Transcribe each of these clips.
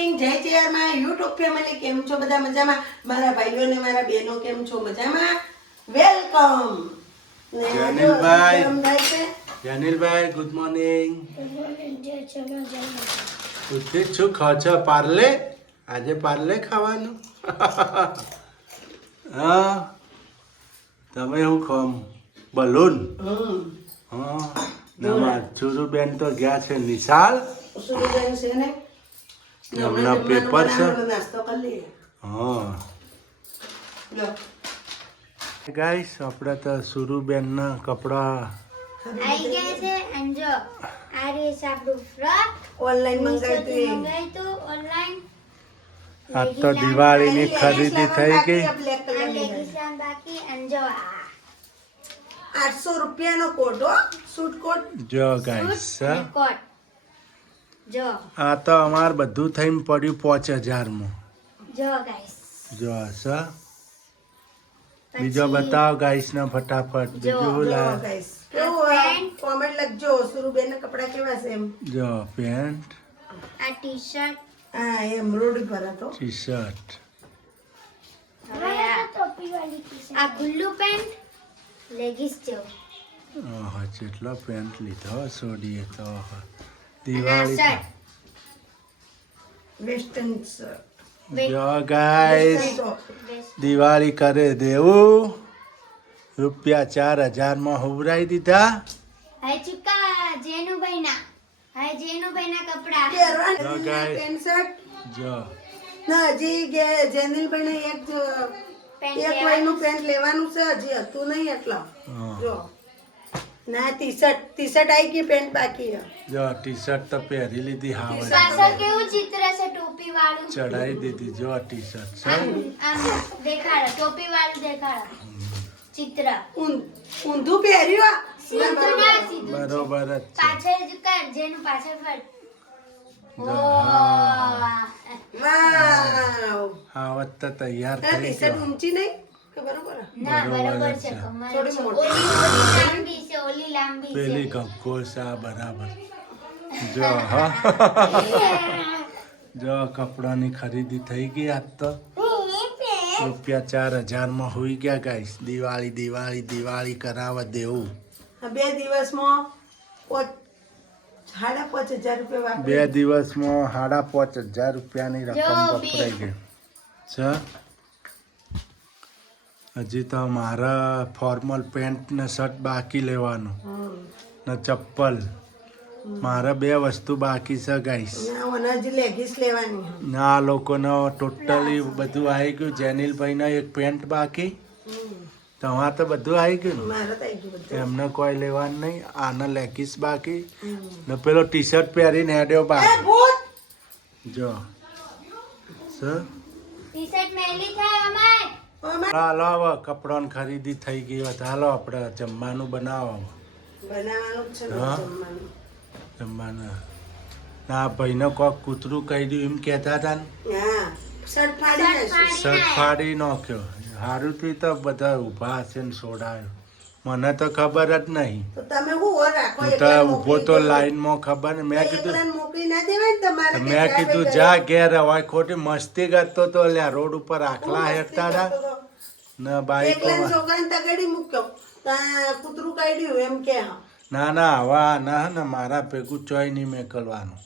Morning જય ચેરમાં YouTube family કેમ છો બધા મજામાં મારા ભાઈઓ અને મારા બહેનો કેમ છો મજામાં વેલકમ જનિલભાઈ ગુડ મોર્નિંગ ઉઠી છું ખાવ છો પાર્લે આજે પાર્લે ખાવાનું હા તમે શું ખામ બલૂન હા ના છુરુબેન તો ગયા છે નિશાળ સુરુબેન છે ને એમના પેપર છે નાસ્તો કરી લઈએ હા લો ગાઈસ આપણે તો સુરુબેનના કપડા આવી ગયા છે અને જો આ રીસ આપણું ફ્રોક ઓનલાઈન મંગાવ્યું મંગાવ્યું ઓનલાઈન આ તો દિવાળીની ખરીદી થઈ ગઈ બ્લેક આ કલર લેગીસાન બાકી અને જો આ 800 રૂપિયાનો કોટ હો સૂટ કોટ જો ગાઈસ કોટ જો આ તો અમાર બધું થઈને પડ્યું 5000 માં જો ગાઈસ જો સર બીજો બતાવો ગાઈસ ને ફટાફટ બીજું લા ગાઈસ કેવું કોમેન્ટ લખજો સુરુબેન ના કપડા કેવા છે એમ જો પેન્ટ આ ટી-શર્ટ હા એમ્બ્રોઇડરી પર હતો ટી શર્ટ હવે આ ખુલ્લું પેન્ટ લેગીસ જેવું ઓહો કેટલો પેન્ટ લીધો સોડીએ તો ઓહો. અને આ દિવાળી શર્ટ વેસ્ટર્ન શર્ટ જો ગાઈસ દિવાળી કરે દેવું રૂપિયા 4000 માં હુવરાઈ દીધા હવે ચુકા જેનુભાઈના હવે જેનુભાઈના કપડા જો guys. પેન્ટ શર્ટ જો ના હજી જેનિલભાઈ ને એક વાયનું પેન્ટ લેવાનું છે હજી હતું નહીં એટલા હા. જો ના ટી શર્ટ આવી ગઈ પેન્ટ બાકી છે. જો ટી શર્ટ તો પહેરી લીધી હાવ પાછળ કેવું ચિત્ર છે ટોપી વાળું ચડાઈ દીધી જો ટી શર્ટ છે આમ દેખાડો ટોપી વાળું દેખાડો ચિત્ર ઊંધું પહેર્યું સીધું ના સીધું બરોબર જ છે પાછળ જ કર જેનું પાછળ ફર જો, વાવ આવત તો તૈયાર થઈ ટી શર્ટ ગયો ઊંચી નહીં કે બરોબર ના બરોબર બરોબર જ છે છે. કમર થોડી છે. મોટી. ઓલી લાંબી પેલી છે ગપ્પો છે આ બરાબર જો હા જો કપડાની ખરીદી થઈ ગઈ આજ તો રૂપિયા 4000 માં હોઈ ગયા ગાઈસ દિવાળી દિવાળી દિવાળી કરાવવા દેવું આ 2 દિવસમાં 5,500 રૂપિયા વાપરી 2 દિવસમાં 5500 રૂપિયાની રકમ જો વપરાઈ ગઈ છે હજી તો મારા ફોર્મલ પેન્ટ ને શર્ટ બાકી લેવાનું ને ચપ્પલ મારે 2 વસ્તુ બાકી છે ગાઈસ ના હજી લેગીસ લેવાની ના લોકોનો ટોટલી બધું આવી ગયું જેનિલભાઈનો એક પેન્ટ બાકી તમારે તો બધું આવી ગયું ને મારે તો આવી ગયું બધું એમને કોઈ લેવાનું નહીં આના લેગીસ બાકી ને પેલો ટી શર્ટ પહેરીને હેડ્યો બાકી ભૂત જો સર ટી-શર્ટ મેલી થાય અમાય હાલો હવે કપડાની ખરીદી થઈ ગઈ હોત હાલો આપણે જમવાનું બનાવો બનાવવાનું જ છે ને હા. જમવાનું જમવાનું ના ભાઈને કોક કૂતરું કહી દઉં એમ કહેતા હતા ને હા શર્ટ ફાડી જશે શર્ટ ફાડી નાખ્યો સારું થી તો બધા ઊભા હશે ને સોડાયો મને તો ખબર જ નહીં તો તમે હું ઓર રાખો હું તો ઊભો તો લાઈનમાં ખબર ને મેં કીધું એકલાને મોકલી ના દેવાય ને તમારે કે મેં કીધું ભાઈ જા ઘેર હવે ખોટી મસ્તી કરતો તો લ્યા રોડ ઉપર આખલા હેરતા હતા ને બાઈક એકલાને છોકરાને તગાડી મૂક્યો ત્યાં કૂતરું કાઢ્યું એમ કે હા ના ના હવે ના ને મારા ભેગું ચોય નહીં મેકલવાનું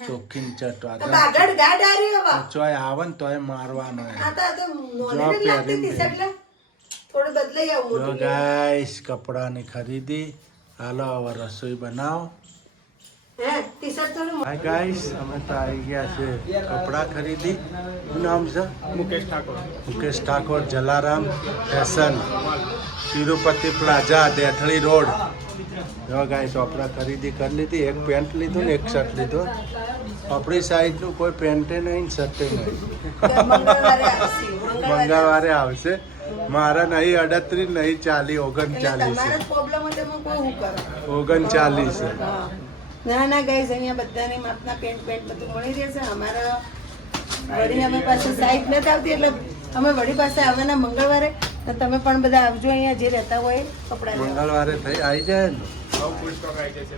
ચોખ્ખીને ચટવા તો બાગડ ગાડ આર્યો હવે ચોય આવે ને તોય મારવાનો એમ. આ તો નોલેજ લાગતી હતી એટલે થોડું બદલાઈ આવું જો મોટું ગાઈસ કપડાની ખરીદી હાલો હવે રસોઈ બનાવો હે ટી શર્ટ થોડું હાય ગાઈસ અમે તો આવી ગયા છે કપડાં ખરીદી શું નામ છે Mukesh Thakor Jalaram fashion Tirupati plaza Dethali road જો ગાઈસ આપણે ખરીદી કરી લીધી એક પેન્ટ લીધું ને એક શર્ટ લીધું આપણી સાઈઝનું કોઈ પેન્ટે નહીં શર્ટે નહીં મંગળવારે આવશે મંગળવારે આવશે મારા નહીં 38 નહીં 40 એટલે 39 તમારો પ્રોબ્લેમ હોય તો કોઈ હું કરો 39 છે હા. ના ના ગાઈઝ અહીંયા બધાની માપના પેન્ટ બધું મળી રહેશે અમારા વળી અમે પાસે સાઈઝ નથી આવતી એટલે અમે વળી પાસે આવવાના મંગળવારે તો તમે પણ બધા આવજો અહીંયા જે રહેતા હોય કપડાં લેવા. મંગળવારે થઈ આવી જાય ને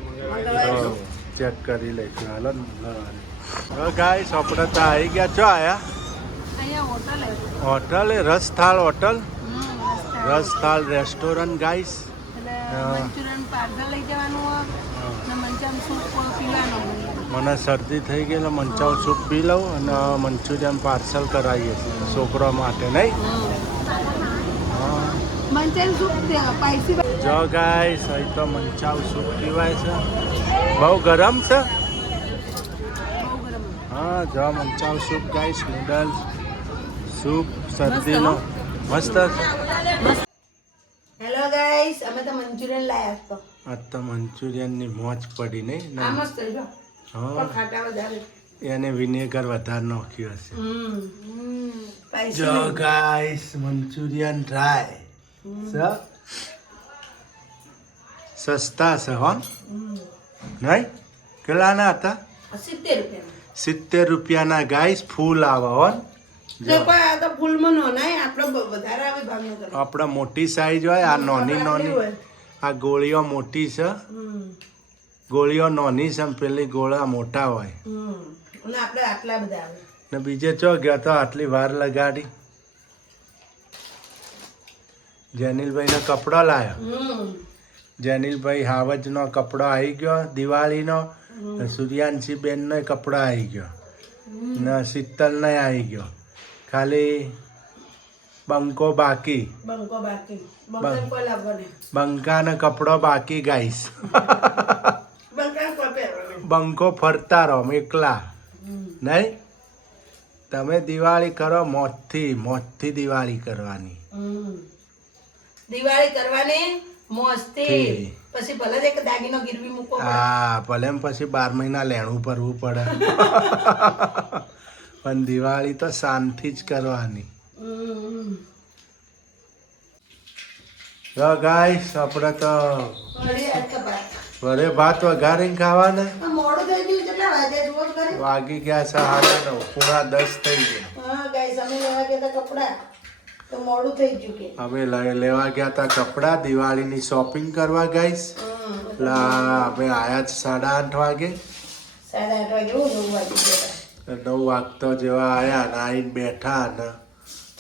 મંગળવારે ચેક કરી લઈશું હાલો ને મંગળવારે ગાઈસ આપણે તો આવી ગયા છો આયા અહીંયા hotel hotel Rasthal hotel Rasthal restaurant guys એટલે મંચુરિયન પાર્સલ લઈ જવાનું હોય ને મંચામ સૂપ પીવાનું હોય. મને શરદી થઈ ગઈ એટલે મંચાવ સૂપ પી લઉં અને મંચુરિયન પાર્સલ કરાવીએ છીએ છોકરા માટે નહીં મંચામ સૂપ સ્પાઈસી જો ગાઈસ અહીં તો મંચાવ સૂપ પીવાય છે બહુ ગરમ છે હા જો manchow soup guys noodles soup શરદીનો મસ્ત છે. હેલો ગાઈસ, અમે તો મંચુરિયન લાયા તો આજ તો મંચુરિયનની મોજ પડી નહીં આ મસ્ત છે જો હા પણ ખાટા વધારે એને વિનેગર વધારે નાખ્યું હશે સ્પાઈસી જો ગાઈસ મંચુરિયન ટ્રાય સસ્તા છે હો નહીં કેટલાના હતા 70 રૂપિયા 70 રૂપિયાના ગાઈસ ફૂલ આવે હો તો કોઈ આ તો ફૂલમાં નો નહીં આપણો વધારે આવે ભાવનગર આપણા મોટી સાઈઝ હોય આ નાની નાની આ ગોળીઓ મોટી છે ગોળીઓ નાની છે પેલી ગોળા મોટા હોય અને આપણે આટલા બધા આવે ને બીજે ચો ગયો તો આટલી વાર લગાડી જેનિલભાઈનો કપડો લાવ્યો જેનિલભાઈ હાવજનો કપડો આવી ગયો દિવાળીનો સૂર્યાંશી બેનનો કપડો આવી ગયો ને શીતલનો આવી ગયો ખાલી બંકો બાકી બંકો બાકી બંકા કોઈ લાવવો નહીં બંકાનો કપડો બાકી ગાઈસ બંકા કોઈ પહેરવાનો બંકો ફરતા રહો એકલા નહીં તમે દિવાળી કરો મોજથી દિવાળી કરવાની દિવાળી કરવાની મોજથી થી. પછી ભલે જ એક દાગીનો ગીરવી મૂકો હા ભલે એમ પછી 12 મહિના લેણું ભરવું પડે પણ દિવાળી તો શાંતિ જ કરવાની ગાઈસ આપણે તો વળી આ તો ભાત. વરે ભાત વઘારીને ખાવાના આ મોડું થઈ ગયું કેટલા વાગ્યા જુઓ તો ખરી. વાગી ગયા છે 9:30 થઈ ગયા હા ગાઈસ, અમે લેવા ગયા હતા કપડા તો મોડું થઈ ગયું કે અમે લેવા ગયા હતા કપડાં દિવાળીની શોપિંગ કરવા ગાઈસ એટલે અમે આયા જ 8:30 વાગે 8:30 વાગે હું 9 વાગી ગયા 9 વાગતો જેવા આયા ને આવીને બેઠા ને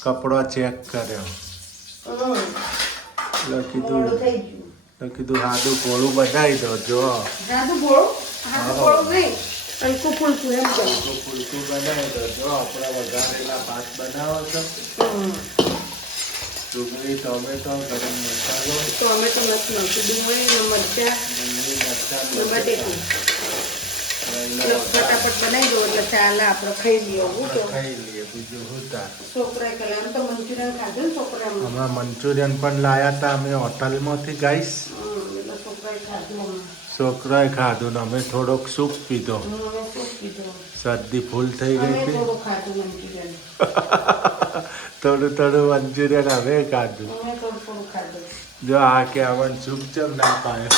કપડો ચેક કર્યો એટલે મોડું થઈ ગયું કીધું સાદું કોળું બનાવી દો જો સાદું ગોળું ગોળું નહીં હલકું ફૂલકું એમ કહું ફૂલકું બનાવી દો જો આપણા વઘારેલા ભાત બનાવો છો ડુંગળી ટોમેટો ગરમ મસાલો ટોમેટો નથી નાખતું ડુંગળી ને મરચાં ડુંગળી મરચાં ને બટેકું ફટાફટ બનાવી દો એટલે ચાલે આપણે ખાઈ લઈએ હું તો ખાઈ લઈએ બીજું શું તાર છોકરાએ કલા આમ તો મંચુરિયન ખાધું ને છોકરા હમણાં મંચુરિયન પણ લાયા હતા અમે હોટલમાંથી ગાઈસ એટલે છોકરાએ ખાધું અમે. છોકરાએ ખાધું ને અમે થોડોક સૂપ પીધો અમે શું કીધું શરદી ફૂલ થઈ ગઈ અમે હતી થોડું ખાધું મંચુરિયન થોડું મંચુરિયન હવે ખાધું અમે થોડું ખાધું જો આ કે અમને સૂપ ચમ ના પાયો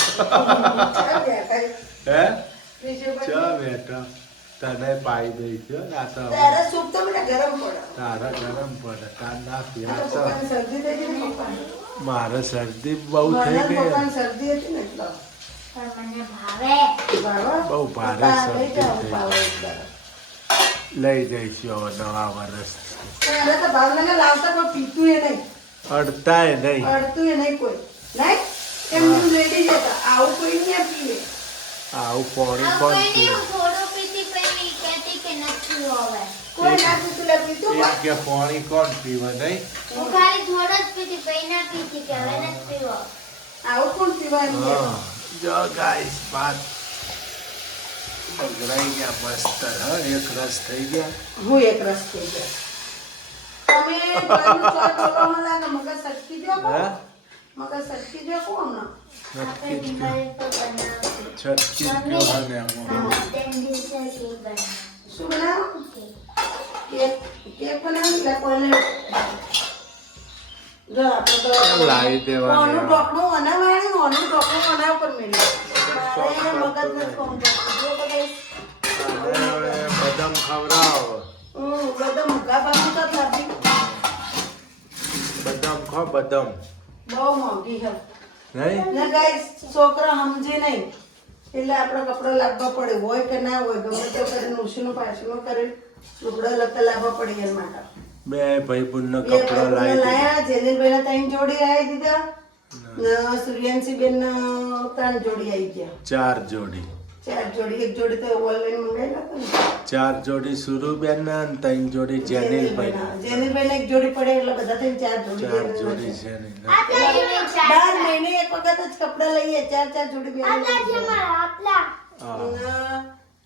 હે બીજું બધું? ચા બેટા તને પાઈ દઈ છે આ તો તારા સૂપ તો મને ગરમ પડે તારા ગરમ પડે તાર ના આ તો પીવા પપ્પાને શરદી થઈ ગઈ ને પપ્પાને. મારે શરદી બહુ મને થઈ ને ગઈ પપ્પાને શરદી હતી ને એટલે પણ મને ભાવે ભાવે? બહુ ભારે પપ્પા શરદી લઈ જાઓ, થઈ. ભાવે એકદમ. લઈ જઈશું હવે નવા વર્ષ પણ એને તો ભાવનગર લાવતા પણ પીતું એ નહીં અડતાય નહીં અડતું એ નહીં કોઈ નહીં એમનું રેડી જતા આવું કોઈ નહીં પીવે આવું પાણી આ કોણ કોઈ નહીં, પીવે હું થોડું પીતી પછી કહેતી કે નથી હવે કોઈ ના પીતું લે પીતું એ કે પાણી કોણ પીવે નહીં હું ખાલી થોડો જ પીતી પછી ના પીતી કે હવે નથી પીવો આવું કોણ પીવાનું છે? હા જો ગાઈસ ભાત બગડાઈ ગયા મસ્ત હા એક રસ થઈ ગયા હું એક રસ થઈ ગયો તમે કોઈનું ચોય બોલવામાં લાગે મગજ સટકી જો હે મગજ સટકી જો કોણ આપણે દિવાળી પર બનાવશું છટકી જ ગયો ને આમાં. તેમ દિવસે કેક બનાવશું શું બનાવ કેક કેક બનાવી લે કોને જો આપણે તો લાવી દેવાની કોનું ઢોકણું બનાવવાનું કોનું ઢોકણું બનાવ પર મેળ્યું મારે મગજ નથી કોમ કરતું જો બધા હવે બદામ ખવડાવો બધા મૂકા બાજુ તો થતી બદામ ખો બદામ બહુ મોંઘી છે નહીં ને ગાઈસ છોકરા સમજે નહીં એટલે આપણો કપડો લાવવા પડે હોય કે ના હોય ગમે તે કરીને ઉછીનું પાછું કરીને લુગડો લતા લાવવા પડે એના માટે બે ભાઈબંધનો બે કપડો ભાઈબંધો લાવી દીધો. લાયા જેનિલભાઈના 3 જોડી આવી દીધા ને સૂર્યાંશીબેન 3 જોડી આવી ગયા 4 જોડી 4 જોડી એક જોડી તો ઓનલાઈન મંગાવી નાખો 4 જોડી સુરુબેન ના અને 3 જોડી જેનિલભાઈ ના. જેનિલભાઈને એક જોડી પડે એટલે બધા થઈને 4 4 જોડી જોડી જેનિલ. બાર મહિને એક વખત જ કપડા લઈએ 4 જોડી બે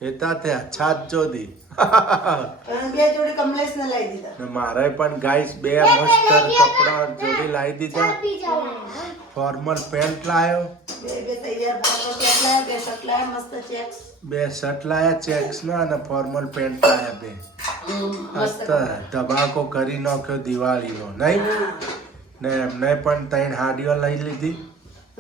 એતા ત્યાં 7 જોડી. અને 2 જોડી કમલેશ ને લાવી દીધા ને મારે પણ ગાઈસ બે મસ્ત કપડા જોડી લાવી દીધા. ફોર્મલ પેન્ટ લાયો, બે તૈયાર ભાગો કેટલા બે શર્ટ લાયા મસ્ત ચેક્સ 2 શર્ટ લાયા ચેક્સ ના અને ફોર્મલ પેન્ટ લાયા 2. મસ્ત ધબાકો કરી નાખ્યો દિવાળીનો નહીં ને એમને પણ 3 હાડીઓ લઈ લીધી.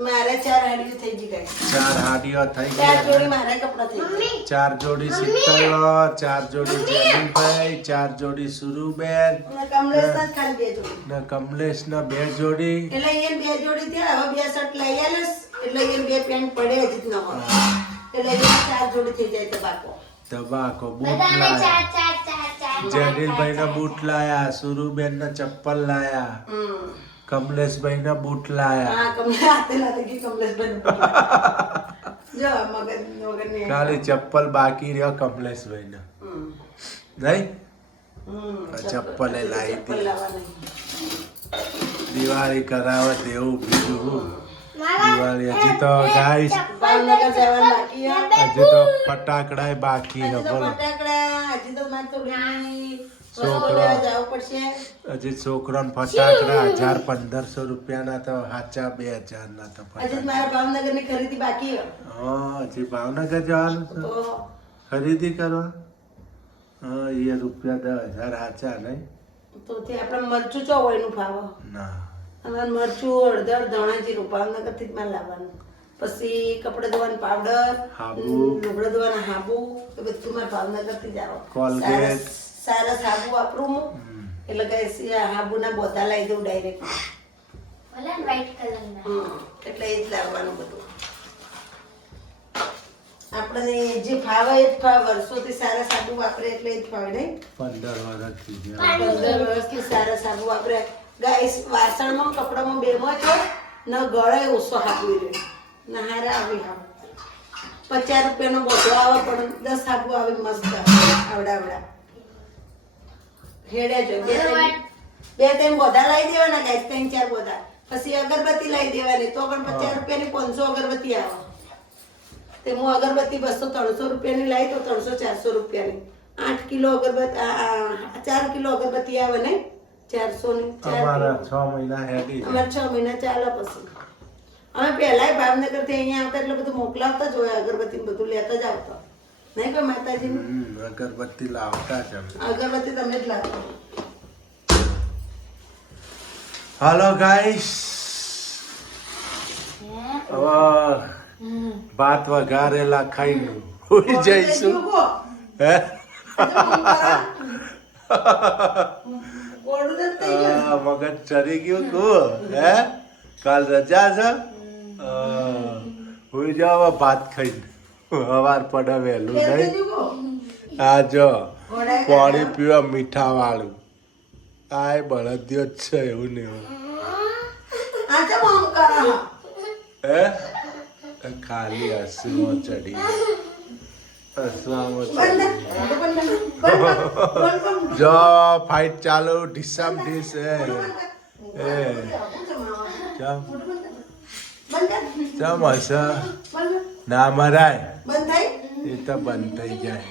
મારે 4 હાડીઓ થઈ ગઈ ગાઈસ 4 હાડીઓ થઈ 4 જોડી ગઈ. મારા કપડા થઈ ગયા 4 જોડી શીતલ, 4 જોડી જેનિલભાઈ, 4 જોડી સુરુબેન અને કમલેશ ના જ ખાલી 2 જોડી ને કમલેશ ના 2 જોડી. એટલે અહીંયા 2 જોડી થયા હવે 2 શર્ટ લઈ આલેસ એટલે અહીંયા 2 પેન્ટ પડે જ ન હોય એટલે અહીંયા 4 જોડી થઈ જાય તબાકો ધબાકો બૂટ લાયા, જેનિલભાઈ ના બૂટ લાયા, સુરુબેન ના ચપ્પલ લાયા, કમલેશભાઈ ના બૂટ લાયા. હા કમલેશ હાથે ના લગી કમલેશ બન જો મગજ ને ખાલી ચપ્પલ બાકી રહ્યો કમલેશભાઈ ના નહીં. ચપ્પલ એ લાવી હતી દિવાળી કરાવે તેવું બીજું હું. દિવાળી હજી તો ગાઈસ ભાવનગર જવાનું બાકી હે હજી તો ફટાકડા બાકી હજી હે તો બોલો. ફટાકડા હજી તો મારે થોડી છોકરા. જવું પડશે હજી છોકરાને ફટાકડા 1000-1500 રૂપિયાના તો સાચા 2000 ના તો હજી ફટાકડા. મારા ભાવનગર ની ખરીદી બાકી હે હા હજી ભાવનગર જવાનું છે તો ખરીદી કરવા. હા એ રૂપિયા 10,000 સાચા નહીં તો તે આપણે મરચું ચો હોય નું ભાવ ના. અને મરચું હળદર ધાણા જીરું ભાવનગર થી જ માલ લાવવાનું પછી કપડા ધોવાનું પાવડર હાબુ. લુગડા ધોવાના હાબુ એ બધું મારે ભાવનગર થી જ આવે કોલગેટ. સારા સાબુ વાપરું હું એટલે કઈ હાબુના બોધા લાવી દઉં ડાયરેક્ટ એટલે એ જ લાવવાનું બધું આપણને જે ફાવે એ જ ફાવે વર્ષોથી સારા સાબુ વાપરે એટલે એ જ ફાવે નહીં 15 વર્ષથી છે. 15 વર્ષથી સારા સાબુ વાપરે ગાઈસ વાસણમાં કપડામાં બેમાં છો ન ગળે ઓછો હાબુ રહે ન હારા આવી હાબુ 50 રૂપિયાનો બોધો આવે પણ 10 હાબુ આવે મસ્ત આવડા હેડ્યા જો બે ત્રણ બોધા લાવી દેવાના ગાઈસ 3-4 બોધા પછી અગરબત્તી લાવી દેવાની તો પણ 50 રૂપિયાની 500 અગરબત્તી આવે તે હું અગરબત્તી 200-300 રૂપિયાની લાવી તો 300-400 રૂપિયાની 8 કિલો અગરબત્તી 4 કિલો અગરબત્તી આવે ને 400 ની અમારા 6 મહિના હેડી છે. અમારે 6 મહિના ચાલે પછી અમે પહેલાય ભાવનગર થી અહીંયા આવતા એટલે બધું મોકલાવતા જ હોય અગરબત્તી ને બધું લેતા જ આવતા નહીં કોઈ માતાજી અગરબત્તી લાવતા જ અમે. અગરબત્તી તમે જ લાવતા હાલો ગાઈસ હવે ભાત વઘારેલા ખાઈને હોઈ જઈશું હે. મગજ ચડી ગયું તું હે કાલ રજા છે હોઈ જાવ ભાત ખાઈને સવાર પડે વહેલું નહીં. આ જો પાણી પીવા મીઠા વાળું આ બળદિયો જ છે એવું ને એવું હે ખાલી હસમાં ચડી હસવામાં ચડી જો ફાઇટ ચાલુ ઢીસામ ઢીસ એ ચમ હશે ના મરાય એ તો બંધ થઈ જાય.